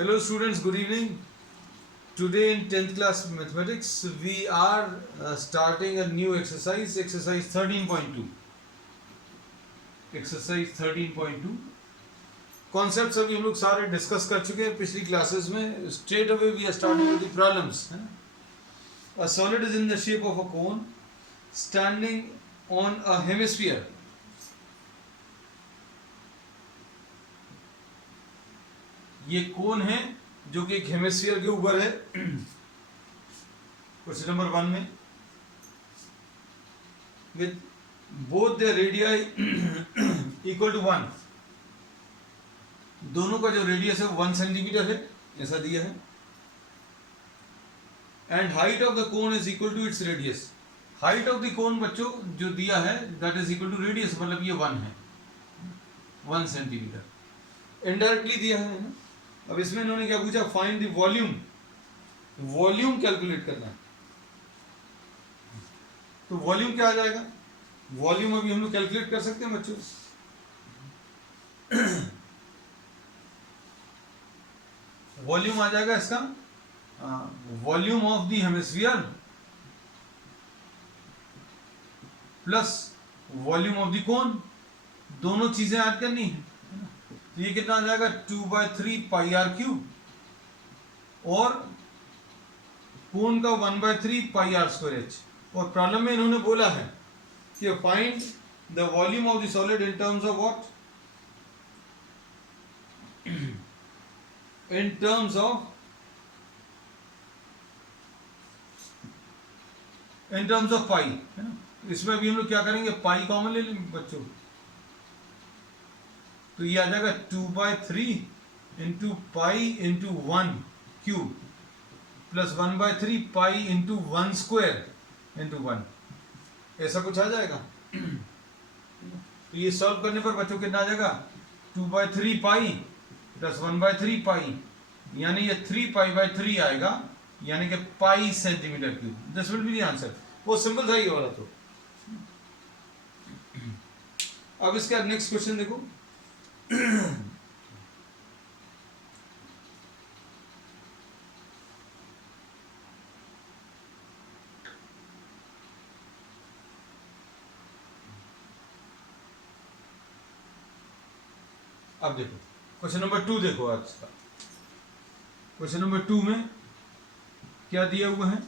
Hello students, good evening. Today in 10th class mathematics we are starting a new exercise 13.2. Exercise 13.2 concepts अभी हम लोग सारे discuss कर चुके हैं पिछली क्लासेस में. Straight away we are starting with the problems. A solid is in the shape of a cone standing on a hemisphere. ये कोन है जो कि एक हेमिस्फीयर के ऊपर है. क्वेश्चन नंबर 1 में with both the radii equal to 1, दोनों का जो रेडियस है 1 सेंटीमीटर है, ऐसा दिया है. And height of the cone is equal to its radius. Height of the cone बच्चों जो दिया है that is equal to radius, मतलब ये 1 है, 1 सेंटीमीटर इनडायरेक्टली दिया है ना. अब इसमें इन्होंने क्या पूछा, find the volume. Volume calculate करना है. तो वॉल्यूम क्या आ जाएगा? वॉल्यूम अभी हम लोग कैलकुलेट कर सकते हैं बच्चों. वॉल्यूम आ जाएगा इसका volume of the hemisphere plus volume of the कोन, दोनों चीजें ऐड करनी है. तो ये कितना आ जाएगा 2/3 पाई आर क्यूब, और कोन का 1/3 पाई आर स्क्वायर एच. और प्रॉब्लम में इन्होंने बोला है कि find the volume of the solid in terms of what, in terms of pi, है ना. इसमें अभी हम लोग क्या करेंगे, पाई कॉमन ले लेंगे बच्चों. तो ये आ जाएगा 2/3 into pi into 1 cube plus 1/3 pi into 1 square into 1, ऐसा कुछ आ जाएगा. तो ये सॉल्व करने पर बच्चों कितना आ जाएगा, 2/3 पाई प्लस 1/3 पाई, यानी ये 3 पाई/3 आएगा, यानी कि पाई centimetre cube. This will be the answer. वो सिंपल था ये वाला. तो अब इसका नेक्स्ट क्वेश्चन देखो. अब देखो क्वेश्चन नंबर 2 देखो. आज का क्वेश्चन नंबर 2 में क्या दिया हुआ है,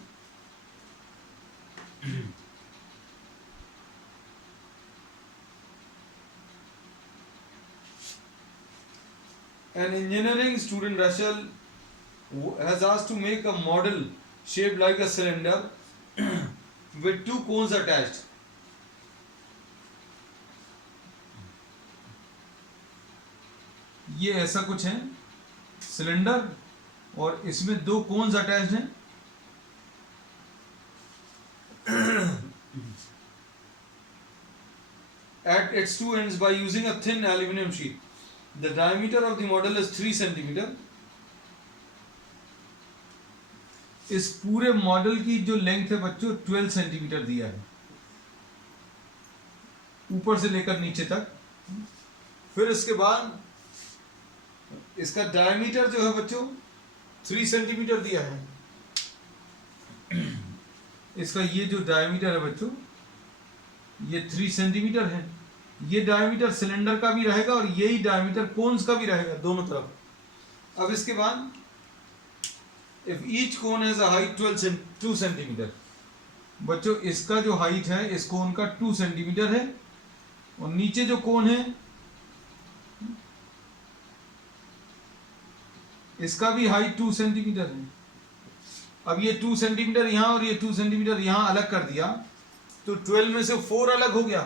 an engineering student Rachel has asked to make a model shaped like a cylinder with 2 cones attached. ये ऐसा कुछ है सिलेंडर, और इसमें 2 कोन्स अटैच्ड हैं. At its 2 ends by using a thin aluminum sheet. The diameter of the model is 3 centimeter. इस पूरे model की जो लेंथ है बच्चों 12 सेंटीमीटर दिया है, ऊपर से लेकर नीचे तक. फिर इसके बाद इसका डायमीटर जो है बच्चों 3 सेंटीमीटर दिया है. इसका ये जो डायमीटर है बच्चों ये 3 सेंटीमीटर है. ये डायमीटर सिलेंडर का भी रहेगा और यही डायमीटर कोन्स का भी रहेगा, दोनों तरफ. अब इसके बाद if each cone has a height 2 centimetre, बच्चों इसका जो हाइट है इस कोन का 2 सेंटीमीटर है, और नीचे जो कोन है इसका भी हाइट 2 सेंटीमीटर है. अब ये 2 सेंटीमीटर यहाँ और ये 2 सेंटीमीटर यहाँ अलग कर दिया, तो 12 में से 4 अलग हो गया.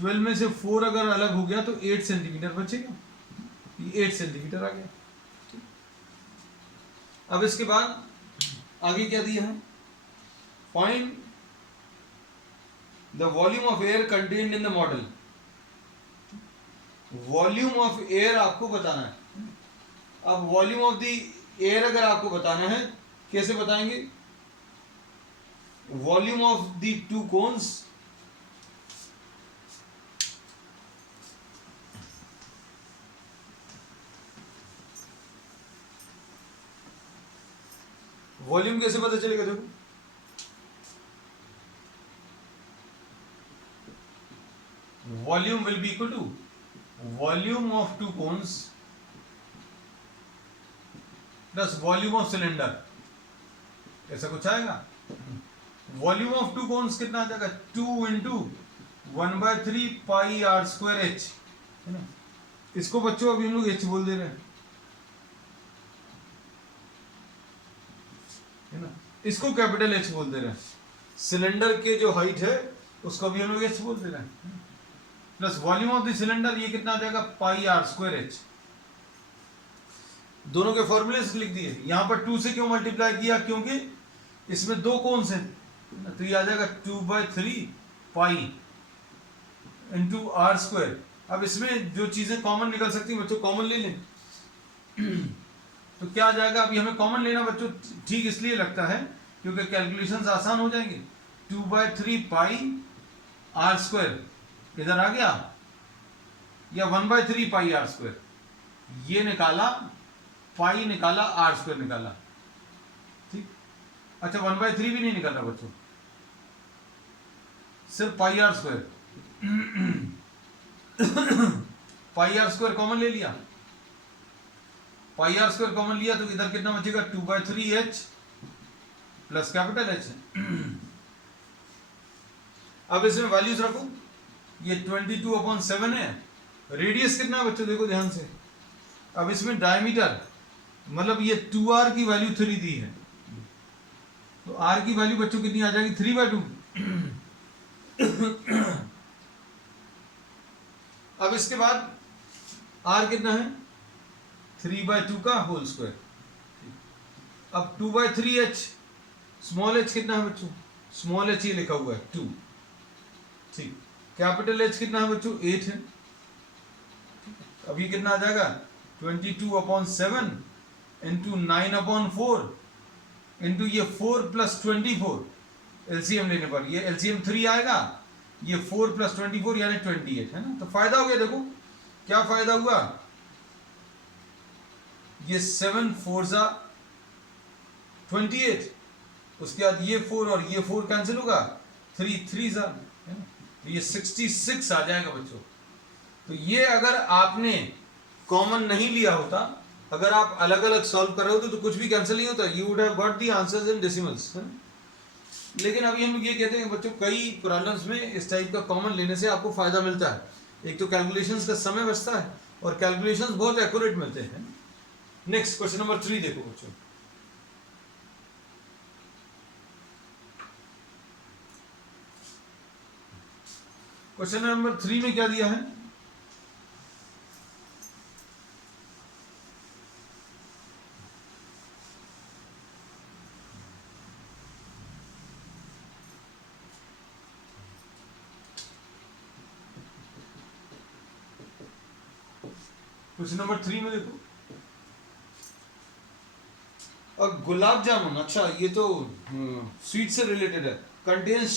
12 में से 4 अगर अलग हो गया तो 8 सेंटीमीटर बचेगा. ये 8 सेंटीमीटर आ गया. अब इसके बाद आगे क्या दिया है, find the volume of air contained in the model. Volume of air आपको बताना है. अब वॉल्यूम ऑफ द एयर अगर आपको बताना है, कैसे बताएंगे, volume of the 2 cones volume कैसे पता चलेगा? देखो, volume will be equal to volume of two cones plus volume of cylinder, ऐसा कुछ आएगा। वॉल्यूम ऑफ टू कोन्स कितना आ जाएगा? 2 into 1/3 pi are square h, है ना। इसको बच्चों अभी हम लोग एच बोल दे रहे हैं, है ना। इसको कैपिटल एच बोल दे रहे हैं। सिलेंडर के जो हाइट है उसको भी हम लोग एच बोल दे रहे हैं। Plus volume of the cylinder, ये कितना आ जाएगा? पाई आर स्क्वायर एच। दोनों के फॉर्मूले लिख दिए। यहां पर 2 से क्यों मल्टीप्लाई किया? क्योंकि इसमें 2 कोन्स हैं, तो ये आ जाएगा 2/3 पाई इंटू आर स्क्वायर। अब इसमें जो चीजें कॉमन निकल सकती हैं बच्चों, कॉमन ले लें। तो क्या आ जाएगा? अभी हमें कॉमन लेना बच्चों ठीक इसलिए लगता है क्योंकि कैलकुलेशंस आसान हो जाएंगे। 2/3 पाई आर स्क्वायर इधर आ गया, या 1/3 पाई आर स्क्वायर, ये निकाला, पाई निकाला, आर स्क्वायर निकाला, ठीक। अच्छा, 1/3 भी नहीं निकल रहा बच्चों, सिर्फ pi are square. Pi are square common ले लिया, पाई आर स्क्वायर कॉमन लिया तो इधर कितना बचेगा? 2/3 एच प्लस कैपिटल एच। अब इसमें वैल्यूज रखो, ये 22/7 है। रेडियस कितना है बच्चों? देखो ध्यान से। अब इसमें डायमीटर, मतलब ये 2r की वैल्यू 3 दी है, तो r की वैल्यू बच्चों कितनी आ जाएगी? 3/2। अब इसके बाद r कितना है? 3/2 का होल स्क्वायर। अब 2/3h, स्मॉल h कितना है बच्चों? स्मॉल h ये लिखा हुआ है 2, ठीक। कैपिटल H कितना है बच्चों? 8 है। अब ये कितना आ जाएगा? 22/7 इंटू 9/4 इंटू ये 4 + 24, एलसीएम लेने पर ये एलसीएम 3 आएगा, ये 4 + 24 यानी 28, है ना। तो फायदा हो गया। देखो क्या फायदा हुआ, ये 7 4 ज़ा 28, उसके बाद ये 4 और ये 4 कैंसिल होगा, 3 3 ज़ा, है ना। तो ये 66 आ जाएगा बच्चों। तो ये अगर आपने कॉमन नहीं लिया होता, अगर आप अलग अलग सॉल्व कर रहे होते तो कुछ भी कैंसिल नहीं होता, you would have got the answers in decimals. लेकिन अभी हम ये कहते हैं बच्चों, कई प्रॉब्लम्स में इस टाइप का कॉमन लेने से आपको फायदा मिलता है। एक तो कैलकुलेशंस का समय बचता है और कैलकुलेशंस बहुत एक्यूरेट मिलते हैं। नेक्स्ट क्वेश्चन नंबर 3 देखो बच्चों। क्वेश्चन नंबर 3 में क्या दिया है? क्वेश्चन नंबर 3 में देखो, और गुलाब जामुन, अच्छा ये तो स्वीट से रिलेटेड है, contains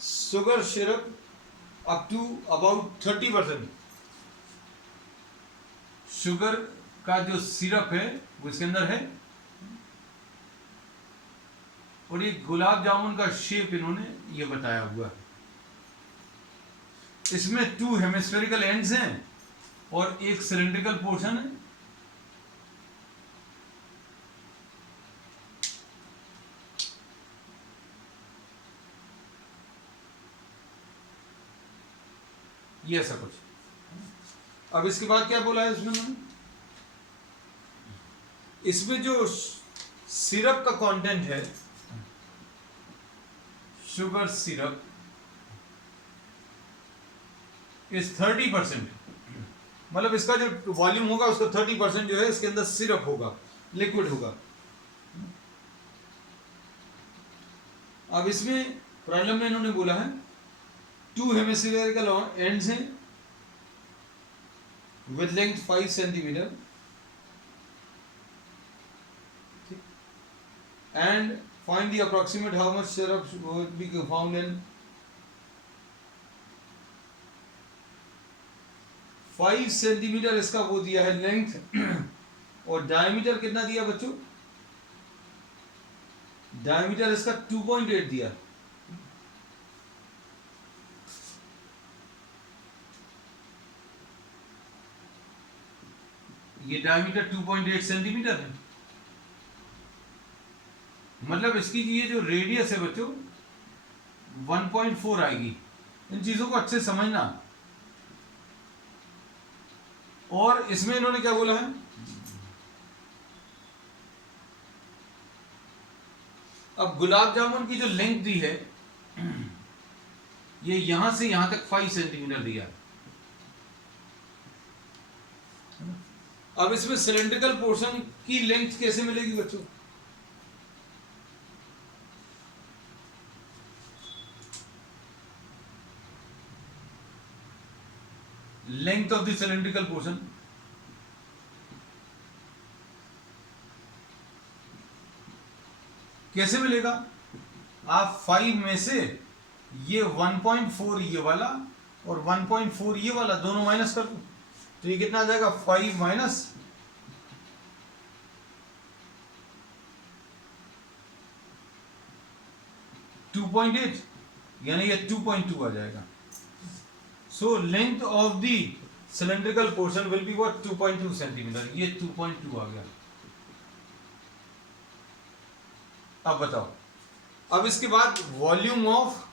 sugar syrup up to about 30%। Sugar का जो सिरप है वो इसके अंदर है, और ये गुलाब जामुन का शेप इन्होंने ये बताया हुआ है। इसमें 2 हेमिस्फेरिकल एंड्स हैं और एक सिलेंड्रिकल पोर्शन है। ये ऐसा कुछ। अब इसके बाद क्या बोला है इसमें मैंने? इसमें जो सिरप का कंटेंट है, शुगर सिरप इस 30%, मतलब इसका जो वॉल्यूम होगा उसका 30% जो है इसके अंदर सिरप होगा, लिक्विड होगा। अब इसमें प्रॉब्लम में इन्होंने बोला है 2 हेमिस्फेरिकल एंड्स हैं with length 5 centimeter, and find the approximate how much syrup would be found in 5 centimetre इसका वो दिया है लेंथ, और डायमीटर कितना दिया बच्चों? डायमीटर इसका 2.8 दिया, ये डायमीटर 2.8 सेंटीमीटर है। मतलब इसकी ये जो रेडियस है बच्चों 1.4 आएगी। इन चीजों को अच्छे समझना। और इसमें इन्होंने क्या बोला है, अब गुलाब जामुन की जो लेंथ दी है ये यहां से यहां तक 5 सेंटीमीटर दिया। अब इसमें सिलेंड्रिकल पोर्शन की लेंथ कैसे मिलेगी बच्चों? Length of the cylindrical portion कैसे मिलेगा? आप 5 में से ये 1.4 ये वाला और 1.4 ये वाला दोनों माइनस कर दो, तो ये कितना आ जाएगा 5 माइनस 2.8, यानी ये 2.2 आ जाएगा। So length of the cylindrical portion will be what 2.2 centimetre. ये 2.2 आ गया। अब बताओ, अब इसके बाद वॉल्यूम ऑफ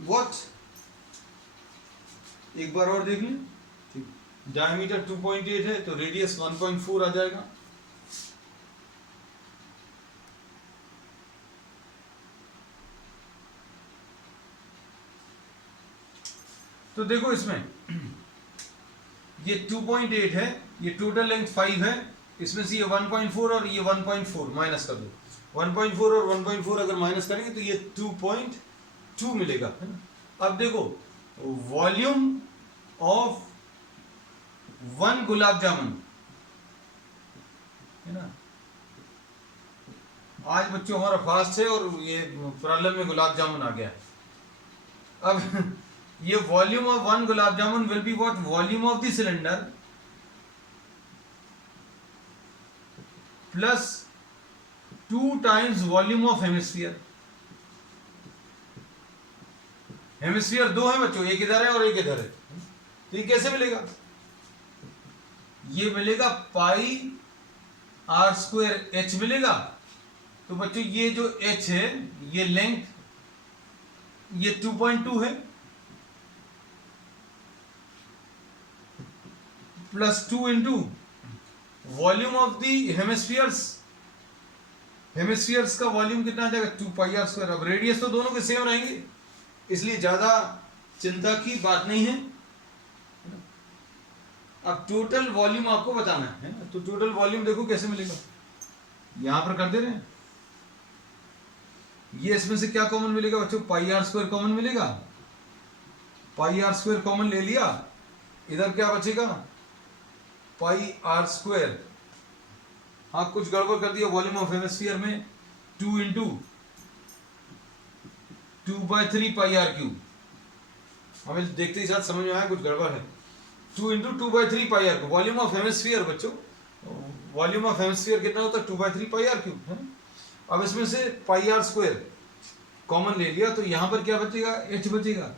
व्हाट, एक बार और देख लें। डायमीटर 2.8 है तो रेडियस 1.4 आ जाएगा। तो देखो इसमें ये 2.8 है, ये टोटल लेंथ 5 है, इसमें से ये 1.4 और ये 1.4 माइनस कर दो। 1.4 और 1.4 अगर माइनस करेंगे तो ये 2.2 मिलेगा, है ना। अब देखो वॉल्यूम ऑफ 1 गुलाब जामुन, है ना। आज बच्चों हमारा फास्ट है और ये प्रॉब्लम में गुलाब जामुन आ गया है। अब ये volume of 1 gulab jamun will be what, volume of the cylinder plus 2 times volume of hemisphere. Hemisphere 2 है बच्चों, एक इधर है और एक इधर है, तो ये कैसे मिलेगा? ये मिलेगा पाई आर स्क्वायर एच मिलेगा। तो बच्चों ये जो एच है, ये लेंथ, ये 2.2 है plus 2 into volume of the hemispheres. Hemispheres का वॉल्यूम कितना आ जाएगा 2 पाई आर स्क्वायर। अब रेडियस तो दोनों के सेम रहेंगे, इसलिए ज्यादा चिंता की बात नहीं है। अब टोटल वॉल्यूम आपको बताना है ना, तो टोटल वॉल्यूम देखो कैसे मिलेगा, यहां पर कर दे रहे हैं। ये इसमें से क्या कॉमन मिलेगा बच्चों, पाई आर स्क्वायर कॉमन मिलेगा। पाई आर स्क्वायर कॉमन ले लिया, इधर क्या बचेगा पाई आर स्क्वायर। हाँ कुछ गड़बड़ कर दिया वॉल्यूम ऑफ हेमिस्फीयर में, 2 इंटू 2/3 पाई आर क्यूब। हमें देखते ही साथ समझ में आया कुछ गड़बड़ है। 2 into 2/3 pi r cube volume of hemisphere बच्चों। वॉल्यूम ऑफ हेमिस्फीयर कितना होता है 2/3 पाई आर क्यूब, है। अब इसमें से पाई आर स्क्वायर कॉमन ले लिया, तो यहां पर क्या बचेगा, एच बचेगा।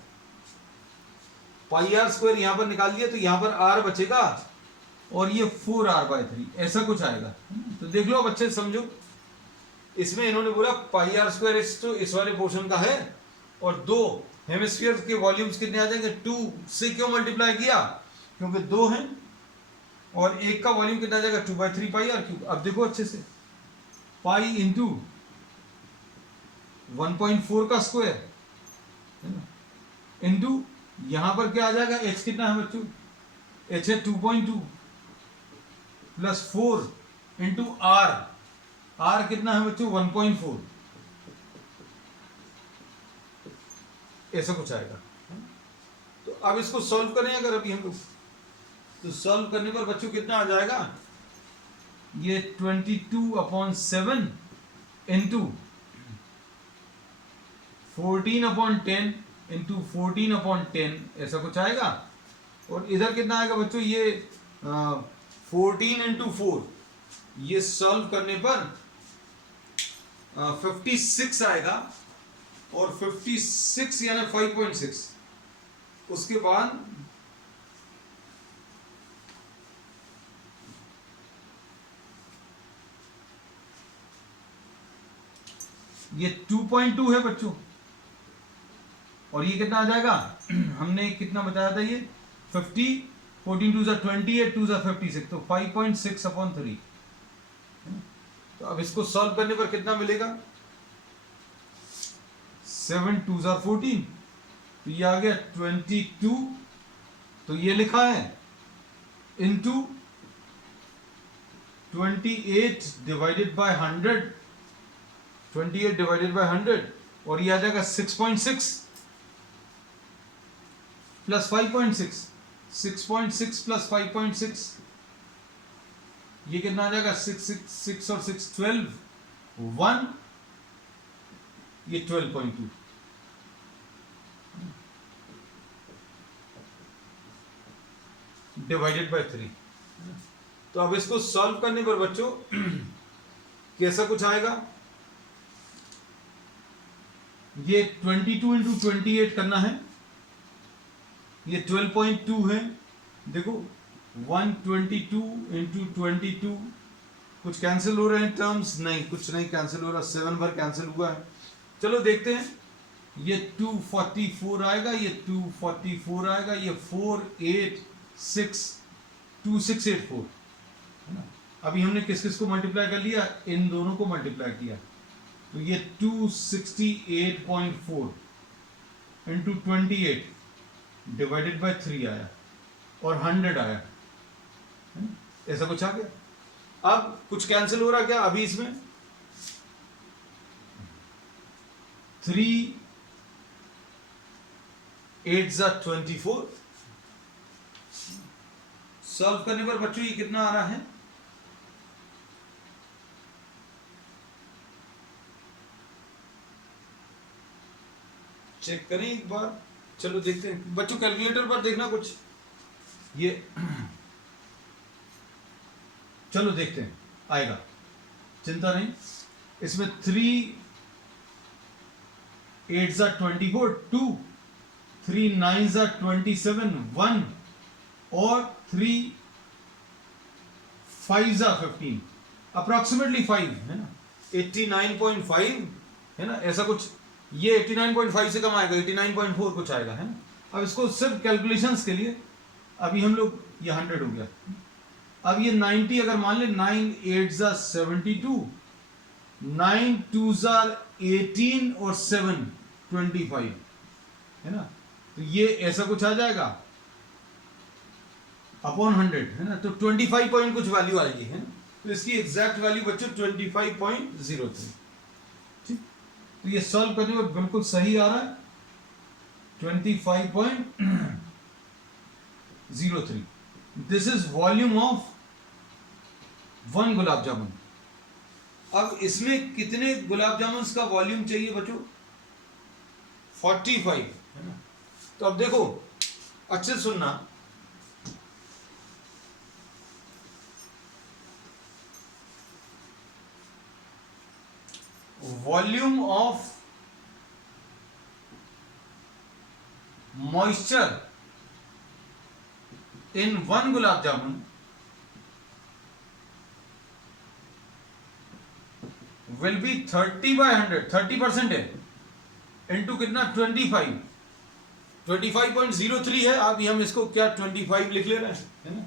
पाई आर स्क्वायर यहां पर निकाल दिया तो यहां पर आर बचेगा और ये 4r/3 ऐसा कुछ आएगा। तो देख लो अब अच्छे से समझो, इसमें इन्होंने बोला पाई आर स्क्वायर एच तो इस वाले पोर्शन का है, और 2 हेमिस्फीयर के वॉल्यूम्स कितने आ जाएंगे, 2 से क्यों मल्टीप्लाई किया, क्योंकि 2 हैं, और एक का वॉल्यूम कितना आ जाएगा 2/3 पाई आर क्यूब। अब देखो अच्छे से, पाई इंटू 1.4 का स्क्वायर इंटू यहां पर क्या आ जाएगा, एच कितना है बच्चों, एच है 2.2 प्लस 4 इंटू आर, आर कितना है बच्चों 1.4, ऐसा कुछ आएगा। तो अब इसको सॉल्व करें अगर अभी हम लोग, तो सॉल्व करने पर बच्चों कितना आ जाएगा, ये 22/7 इंटू 14/10 इंटू 14/10 ऐसा कुछ आएगा। और इधर कितना आएगा बच्चों, ये 14 इंटू 4 ये सॉल्व करने पर 56 आएगा, और 56 यानी 5.6, उसके बाद ये 2.2 है बच्चों, और ये कितना आ जाएगा हमने कितना बताया था, ये 50, 14 2 ज़ा 28, 2 ज़ा 56, तो 5.6/3। तो अब इसको सॉल्व करने पर कितना मिलेगा, 7 2 ज़ा 14, तो ये आ गया 22, तो ये लिखा है into 28 divided by 100, 28 divided by 100, और ये आ जाएगा 6.6 प्लस 5.6, 6.6 प्लस 5.6, ये कितना आ जाएगा 6 और 6 12, 1, ये 12.2। Divided by 3। तो अब इसको सॉल्व करने पर बच्चों कैसा कुछ आएगा, ये 22 इंटू 28 करना है, ये 12.2 है, देखो 122 इंटू 22, कुछ कैंसिल हो रहे हैं टर्म्स, नहीं कुछ नहीं कैंसिल हो रहा, 7 बार कैंसिल हुआ है। चलो देखते हैं, ये 244 आएगा, ये 244 आएगा, ये 2684 है ना। अभी हमने किस किस को मल्टीप्लाई कर लिया, इन दोनों को मल्टीप्लाई किया, तो ये 268.4 इंटू 28 डिवाइडेड बाय 3 आया, और 100 आया, ऐसा कुछ आ गया। अब कुछ कैंसिल हो रहा क्या अभी इसमें, 3 8 ज़ा 24, सॉल्व करने पर बच्चों ये कितना आ रहा है, चेक करें एक बार, चलो देखते हैं बच्चों, कैलकुलेटर पर देखना कुछ, ये चलो देखते हैं आएगा, चिंता नहीं। इसमें 3 8 ज़ा 24 2, 3 9 ज़ा 27 1, और 3 5 ज़ा 15, अप्रॉक्सीमेटली 5 है ना, 89.5 है ना, ऐसा कुछ, ये 89.5 से कम आएगा, 89.4 कुछ आएगा है ना। अब इसको सिर्फ कैलकुलेशंस के लिए, अभी हम लोग ये 100 हो गया, अब ये 90 अगर मान ले, 9 8 ज़ा 72, 9 2 ज़ा 18, और 7 25 है ना, तो ये ऐसा कुछ आ जाएगा अपॉन 100 है ना, तो 25 पॉइंट कुछ वैल्यू आएगी है ना, तो इसकी एग्जैक्ट वैल्यू बच्चों 25.03। ठीक, तो ये सॉल्व करने पर बिल्कुल सही आ रहा है, 25.03। This is volume of 1 gulab jamun. अब इसमें कितने गुलाब जामुन का वॉल्यूम चाहिए बच्चों, 45 है ना। तो अब देखो अच्छे से सुनना, volume of moisture in 1 gulab jamun will be 30/100, 30% है, इंटू कितना 25.03 है। अभी हम इसको क्या 25 लिख ले रहे हैं है ना।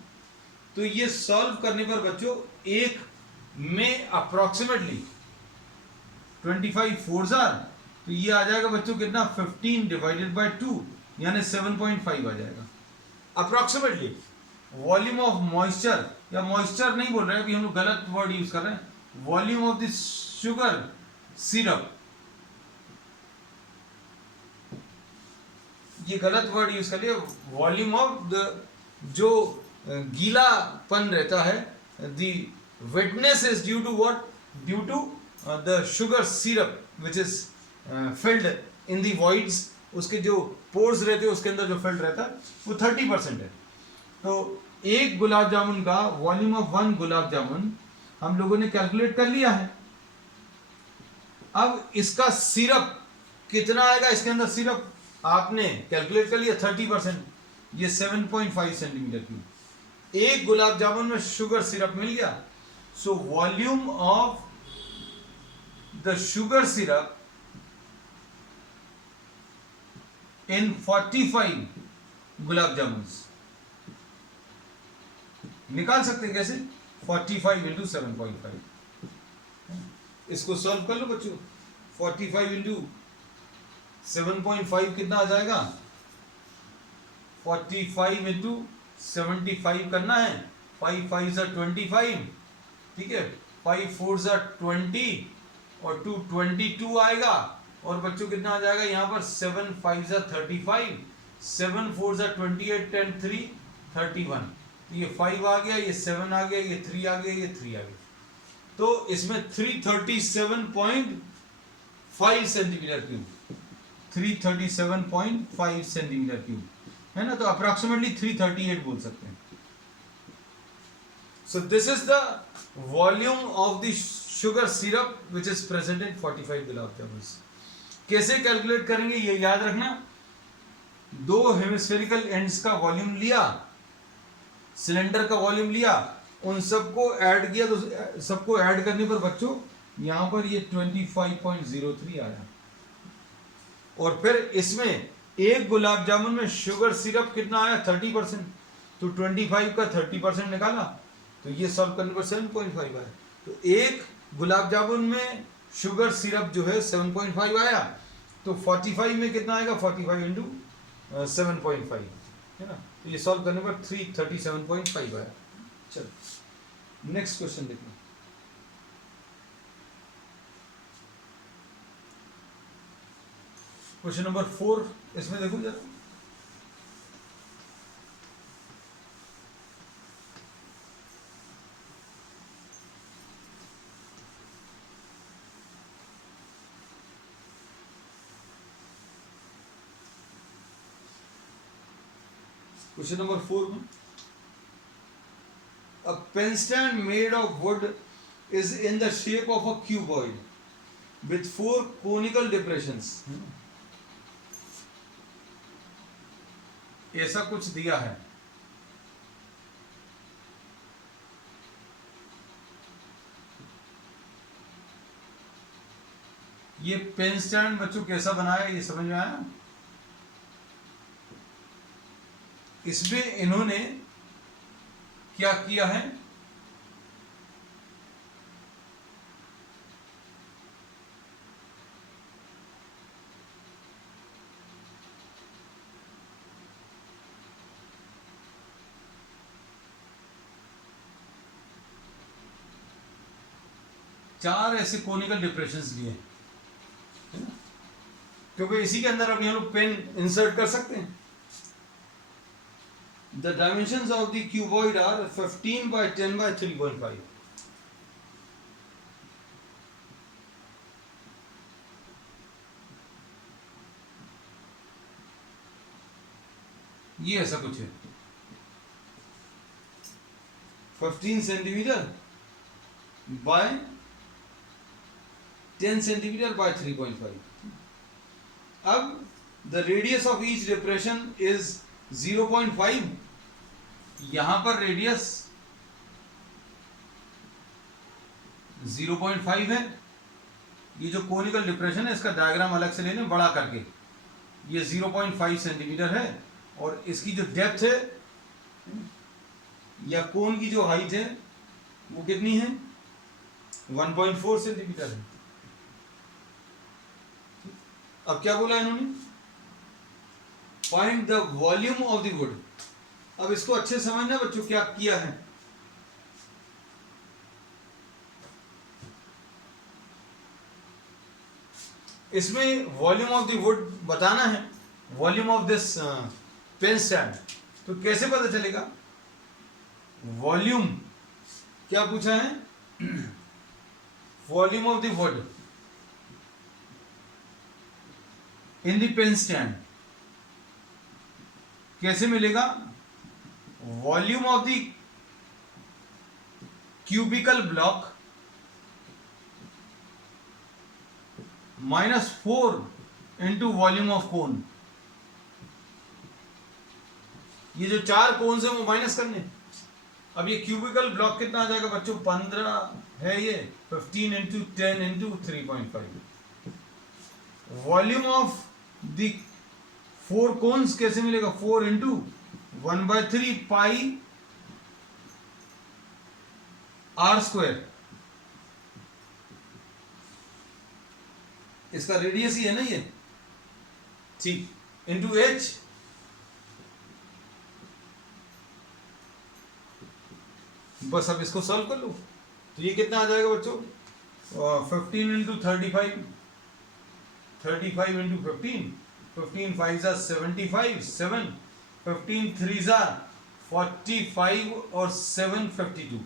तो ये सॉल्व करने पर बच्चों एक में अप्रोक्सीमेटली 25 4 जार, तो ये आ जाएगा बच्चों कितना 15 डिवाइडेड बाय 2 यानी 7.5 आ जाएगा अप्रोक्सीमेटली। वॉल्यूम ऑफ मॉइस्चर, या मॉइस्चर नहीं बोल रहे हैं, अभी हम लोग गलत वर्ड यूज कर रहे हैं, volume of this sugar syrup, ये गलत वर्ड यूज कर लिया। वॉल्यूम ऑफ द जो गीलापन रहता है, the wetness is due to what, due to the sugar syrup which is filled in the voids, उसके जो पोर्स रहते हैं उसके अंदर जो फिल्ड रहता है वो 30% है। तो एक गुलाब जामुन का वॉल्यूम ऑफ 1 गुलाब जामुन हम लोगों ने कैलकुलेट कर लिया है। अब इसका सिरप कितना आएगा, इसके अंदर सिरप आपने कैलकुलेट कर लिया 30%, ये 7.5 सेंटीमीटर क्यूब। एक गुलाब जामुन में शुगर सिरप मिल गया। So volume of the sugar syrup इन 45 गुलाब जामुन निकाल सकते हैं कैसे, 45 इंटू 7.5। इसको सॉल्व कर लो बच्चों। 45 इंटू 7.5 कितना आ जाएगा, 45 इंटू 75 करना है, 5 5 ज़ा 25, ठीक है, 5 4 ज़ा 20 और 2 22 आएगा। और बच्चों कितना आ जाएगा यहाँ पर, 7 5 ज़ा 35, 7 4 ज़ा 28, 10 3 31। ये 5 आ गया, ये 7 आ गया, ये 3 आ गया, ये 3 आ गया। तो इसमें 337.5 सेंटीमीटर क्यूब, 337.5 सेंटीमीटर क्यूब है ना, तो अप्रॉक्सीमेटली 338 बोल सकते हैं। So this is the volume of the sugar syrup which is present in 45 gulab jamun. कैसे कैलकुलेट करेंगे ये याद रखना। दो हेमिस्फेरिकल एंड्स का वॉल्यूम लिया, सिलेंडर का वॉल्यूम लिया, उन सबको ऐड किया, तो सबको ऐड करने पर बच्चों यहां पर ये 25.03 आया। और फिर इसमें एक गुलाब जामुन में शुगर सिरप कितना आया, 30%। तो 25 का 30% निकाला, तो ये सॉल्व करने पर 7.5 आया। तो एक गुलाब जामुन में शुगर सिरप जो है 7.5 आया, तो 45 में कितना आएगा, 45 इंटू 7.5 है ना। तो ये सॉल्व करने पर 337.5 आया। चलो नेक्स्ट क्वेश्चन देखो। क्वेश्चन नंबर 4, इसमें देखो जरा। क्वेश्चन नंबर 4 में, a pen stand made of wood is in the shape of a cuboid with 4 conical depressions। ऐसा कुछ दिया है। ये पेन स्टैंड बच्चों कैसा बनाया, ये समझ में आया। इसमें इन्होंने क्या किया है, चार ऐसे कोनिकल डिप्रेशंस लिए, है ना, क्योंकि इसी के अंदर अब हम लोग पेन इंसर्ट कर सकते हैं। The dimensions of the cuboid are 15 by 10 by 3.5। ये ऐसा कुछ है, 15 सेंटीमीटर बाय 10 सेंटीमीटर बाय 3.5। अब the radius of each depression is 0.5। यहां पर रेडियस 0.5 है। ये जो कोनिकल डिप्रेशन है इसका डायग्राम अलग से लेने बड़ा करके, ये 0.5 सेंटीमीटर है। और इसकी जो डेप्थ है या कोन की जो हाइट है वो कितनी है, 1.4 सेंटीमीटर है। अब क्या बोला इन्होंने, find the volume of the would. अब इसको अच्छे समझना बच्चों, क्या किया है। इसमें वॉल्यूम ऑफ द वुड बताना है, volume of this pen stand. तो कैसे पता चलेगा वॉल्यूम, क्या पूछा है, volume of the wood in the pen stand कैसे मिलेगा, volume of the cubical block -4 into volume of cone. ये जो 4 कोन्स है वो माइनस करने। अब ये क्यूबिकल ब्लॉक कितना आ जाएगा बच्चों? 15 है ये, 15 into 10 into 3.5। Volume of the 4 cones कैसे मिलेगा? 4 इंटू 1/3 पाई आर स्क्वायर। इसका रेडियस ही है ना ये, ठीक, इंटू एच। बस अब इसको सॉल्व कर लो तो ये कितना आ जाएगा बच्चों? 15 इंटू 35, 35 इंटू 15, 15 5 ज़ा 75, 7, 15 3 ज़ा 45 और 7 52।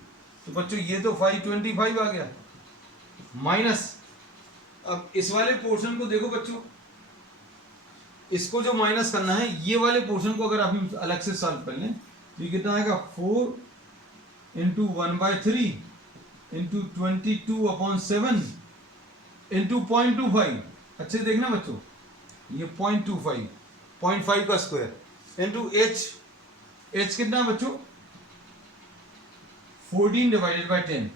तो बच्चों ये तो 525 आ गया माइनस। अब इस वाले पोर्शन को देखो बच्चों, इसको जो माइनस करना है, ये वाले पोर्शन को अगर आप अलग से सॉल्व कर लें तो ये कितना आएगा? 4 इंटू 1/3 इंटू 22/7 इंटू 0.25। अच्छे देखना बच्चों, ये 0.25, 0.5 का स्क्वायर इंटू एच। एच कितना बच्चों? 14 डिवाइडेड बाई 10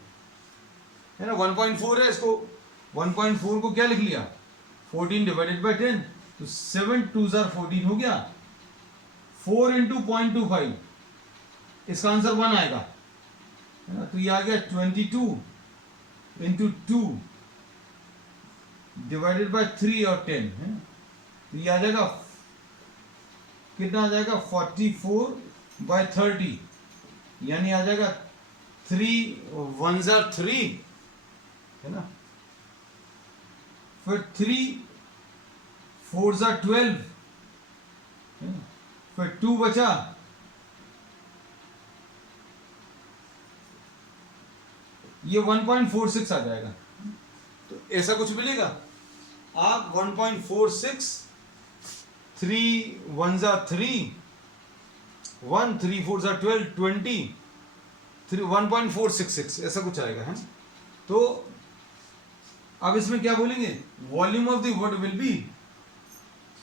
है ना। 1.4 है, इसको 1.4 को क्या लिख लिया? 14 डिवाइडेड बाई 10, तो 7 2 ज़ा 14 हो गया। 4 इंटू 0.25, इसका आंसर 1 आएगा है ना। तो ये आ गया 22 इंटू 2 डिवाइडेड बाई 3 और 10 है ना। तो ये आ जाएगा कितना आ जाएगा? 44/30, यानी आ जाएगा 3 1 ज़ा 3 है ना। फिर 3 4 ज़ा 12 है ना। फिर 2 बचा, ये 1.46 आ जाएगा। तो ऐसा कुछ मिलेगा। आप 1.46, 3 1 ज़ा 3, 1 3 4 ज़ा 12, 20, 1.466 ऐसा कुछ आएगा है। तो अब इसमें क्या बोलेंगे? Volume of the wood will be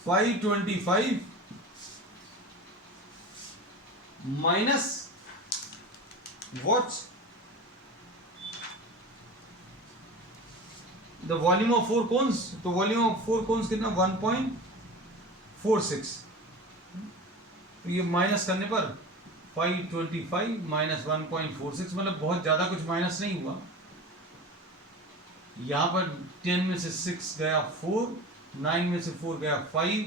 525 minus what the volume of 4 cones. तो वॉल्यूम ऑफ 4 कोन्स कितना? 1.46। तो ये माइनस करने पर 525 माइनस 1.46, मतलब बहुत ज्यादा कुछ माइनस नहीं हुआ। यहां पर 10 में से 6 गया 4, 9 में से 4 गया 5,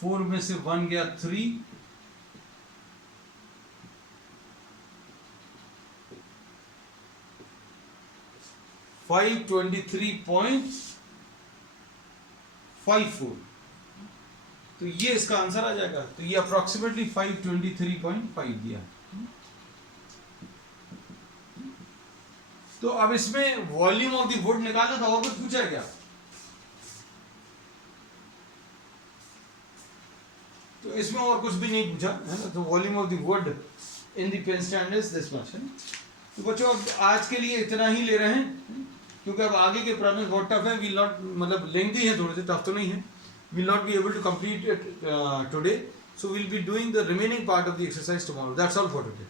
4 में से 1 गया 3, 523.54। तो ये इसका आंसर आ जाएगा। तो ये अप्रोक्सीमेटली 523.5 दिया। तो अब इसमें वॉल्यूम ऑफ द वुड निकालना था, और कुछ पूछा क्या? तो इसमें और कुछ भी नहीं पूछा है ना। तो volume of the wood in the pen stand is this much है। तो बच्चों अब आज के लिए इतना ही ले रहे हैं, क्योंकि अब आगे के प्रॉब्लम्स बहुत टफ है। विल नॉट, मतलब लेंथी है थोड़े से, टफ तो नहीं है। Will not be able to complete it today, so we'll be doing the remaining part of the exercise tomorrow. That's all for today.